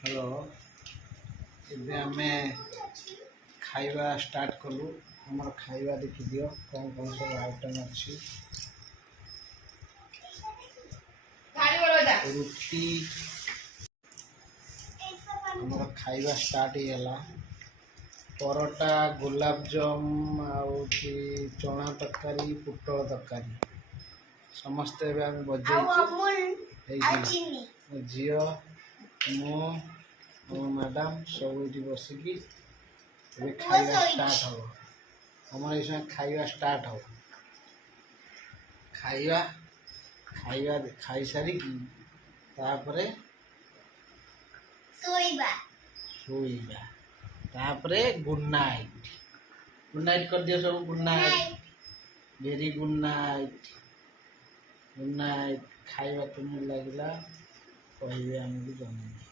हेलो ଏବେ ଆମେ ଖାଇବା ଷ୍ଟାର୍ଟ କଲୁ। ଆମର ଖାଇବା ଦେଖିଦିଅ କ'ଣ କ'ଣ ସବୁ ଆଇଟମ୍ ଅଛି। ରୁଟି ଆମର ଖାଇବା ଷ୍ଟାର୍ଟ ହେଇଗଲା। ପରଟା, ଗୋଲାପଜାମୁନ ଆଉ ଚଣା ତରକାରୀ, ପୋଟଳ ତରକାରୀ ସମସ୍ତେ ଏବେ ଆମେ ବଜେଇଛୁ। ମୋ ଝିଅ, ମୁଁ, ମୋ ମ୍ୟାଡ଼ାମ୍ ସବୁ ଏଠି ବସିକି ଏବେ ଖାଇବା ଷ୍ଟାର୍ଟ ହେବ। ଆମର ଏଇ ସମୟ ଖାଇବା ଷ୍ଟାର୍ଟ ହେବ। ଖାଇବା ଖାଇସାରିକି ତାପରେ ଶୋଇବା। ତାପରେ ଗୁଡ୍ ନାଇଟ୍। ଗୁଡ୍ ନାଇଟ୍ କରିଦିଅ ସବୁ। Good night. Very good night. Good night. ଖାଇବା କେମିତି ଲାଗିଲା କହିବେ ଆମକୁ ଜଣେଇବେ।